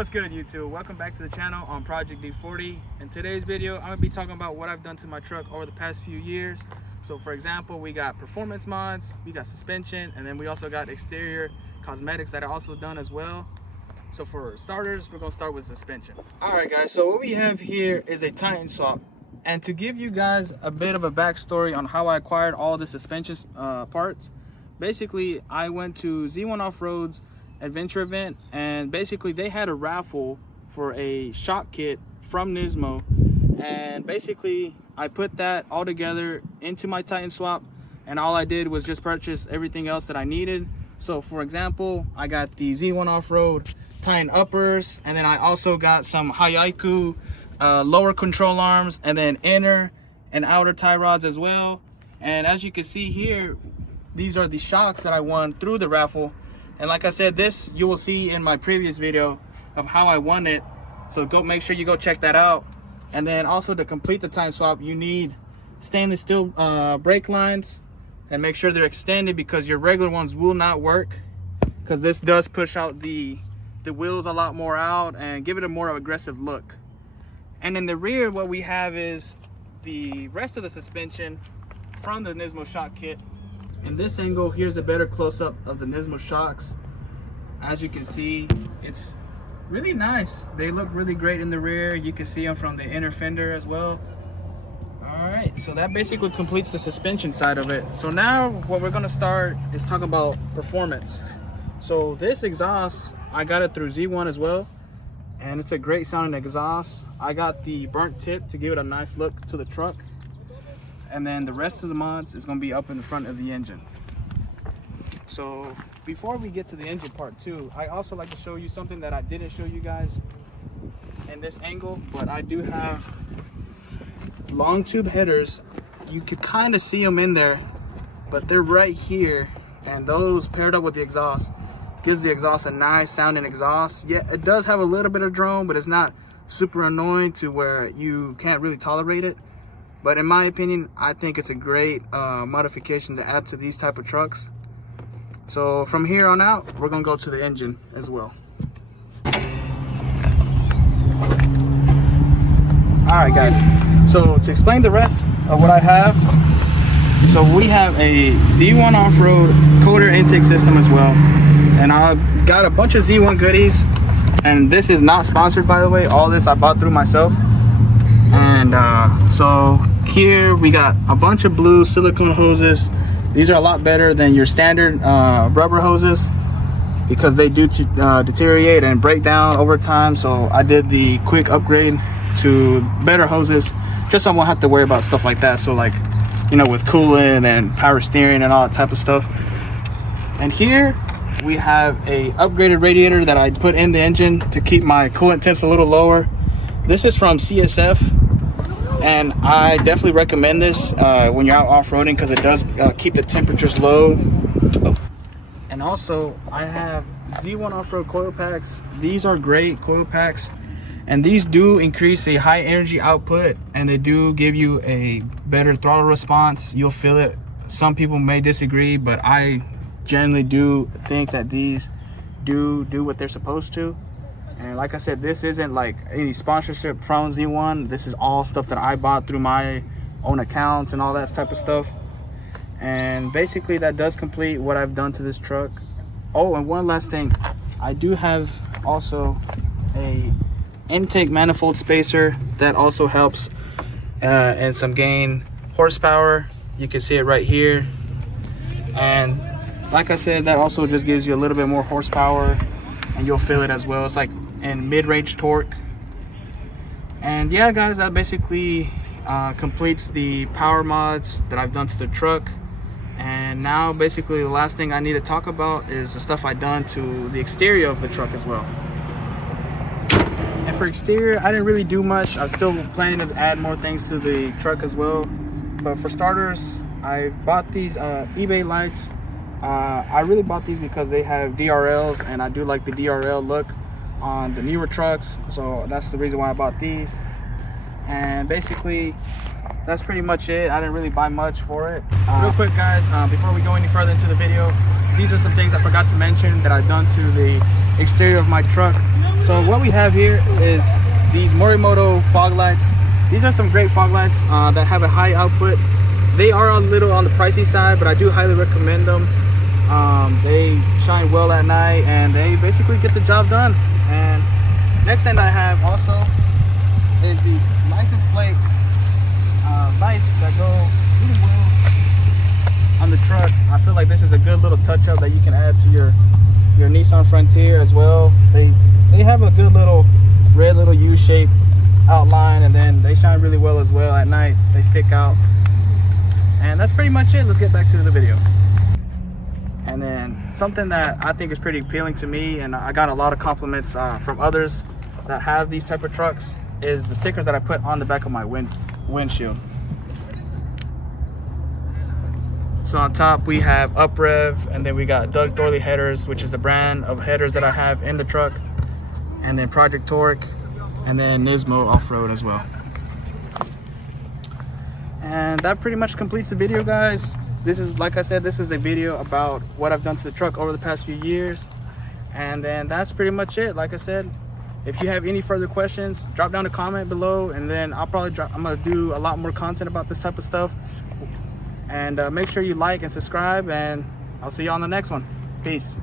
What's good, YouTube? Welcome back to the channel on Project D40. In today's video, I'm gonna be talking about what I've done to my truck over the past few years. So for example, we got performance mods, we got suspension, and then we also got exterior cosmetics that are also done as well. So for starters, we're gonna start with suspension. All right guys, so what we have here is a Titan swap. And to give you guys a bit of a backstory on how I acquired all the suspension parts, basically I went to Z1 Off-Road's adventure event, and basically they had a raffle for a shock kit from Nismo, and basically I put that all together into my Titan swap, and all I did was just purchase everything else that I needed. So for example, I got the Z1 Off-Road Titan uppers, and then I also got some Hayaku lower control arms, and then inner and outer tie rods as well. And as you can see here, these are the shocks that I won through the raffle. And like I said, this you will see in my previous video of how I won it, so go make sure you go check that out. And then also to complete the Titan swap, you need stainless steel brake lines, and make sure they're extended because your regular ones will not work, because this does push out the wheels a lot more out and give it a more aggressive look. And in the rear, what we have is the rest of the suspension from the Nismo shock kit. In this angle, here's a better close-up of the Nismo shocks. As you can see, it's really nice. They look really great in the rear. You can see them from the inner fender as well. All right, so that basically completes the suspension side of it. So now what we're gonna start is talk about performance. So this exhaust, I got it through Z1 as well, and it's a great sounding exhaust. I got the burnt tip to give it a nice look to the truck. And then the rest of the mods is going to be up in the front of the engine. So before we get to the engine part too, I also like to show you something that I didn't show you guys in this angle, but I do have long tube headers. You could kind of see them in there, but they're right here, and those paired up with the exhaust gives the exhaust a nice sounding exhaust. Yeah, it does have a little bit of drone, but it's not super annoying to where you can't really tolerate it. But in my opinion, I think it's a great modification to add to these type of trucks. So from here on out, we're gonna go to the engine as well. All right guys, so to explain the rest of what I have, so we have a Z1 Off-Road coder intake system as well. And I got a bunch of Z1 goodies, and this is not sponsored, by the way. All this I bought through myself. And so here we got a bunch of blue silicone hoses. These are a lot better than your standard rubber hoses, because they do deteriorate and break down over time. So I did the quick upgrade to better hoses, just so I won't have to worry about stuff like that. So like, you know, with coolant and power steering and all that type of stuff. And here we have a upgraded radiator that I put in the engine to keep my coolant temps a little lower. This is from CSF, and I definitely recommend this when you're out off-roading, because it does keep the temperatures low. And also I have Z1 Off-Road coil packs. These are great coil packs, and these do increase a high energy output, and they do give you a better throttle response. You'll feel it. Some people may disagree, but I generally do think that these do what they're supposed to. And like I said, this isn't like any sponsorship from Z1. This is all stuff that I bought through my own accounts and all that type of stuff. And basically that does complete what I've done to this truck. Oh, and one last thing. I do have also a intake manifold spacer that also helps and some gain horsepower. You can see it right here. And like I said, that also just gives you a little bit more horsepower, and you'll feel it as well. It's like in mid-range torque. And yeah guys, that basically completes the power mods that I've done to the truck. And now basically the last thing I need to talk about is the stuff I've done to the exterior of the truck as well. And for exterior, I didn't really do much. I'm still planning to add more things to the truck as well. But for starters, I bought these eBay lights. I really bought these because they have DRLs, and I do like the DRL look on the newer trucks, so that's the reason why I bought these. And basically that's pretty much it. I didn't really buy much for it. Real quick guys, before we go any further into the video, these are some things I forgot to mention that I've done to the exterior of my truck. So what we have here is these Morimoto fog lights. These are some great fog lights that have a high output. They are a little on the pricey side, but I do highly recommend them. They shine well at night and they basically get the job done. And next thing I have also is these license plate lights that go really well on the truck. I feel like this is a good little touch up that you can add to your Nissan Frontier as well. They have a good little red little U-shaped outline, and then they shine really well as well at night. They stick out. And that's pretty much it. Let's get back to the video. And then something that I think is pretty appealing to me, and I got a lot of compliments from others that have these type of trucks, is the stickers that I put on the back of my windshield. So on top we have UpRev, and then we got Doug Thorley headers, which is the brand of headers that I have in the truck, and then Project Torque, and then Nismo Off-Road as well. And that pretty much completes the video, guys. This is, like I said, this is a video about what I've done to the truck over the past few years. And then that's pretty much it. Like I said, if you have any further questions, drop down a comment below, and then I'm gonna do a lot more content about this type of stuff. And make sure you like and subscribe, and I'll see you on the next one. Peace.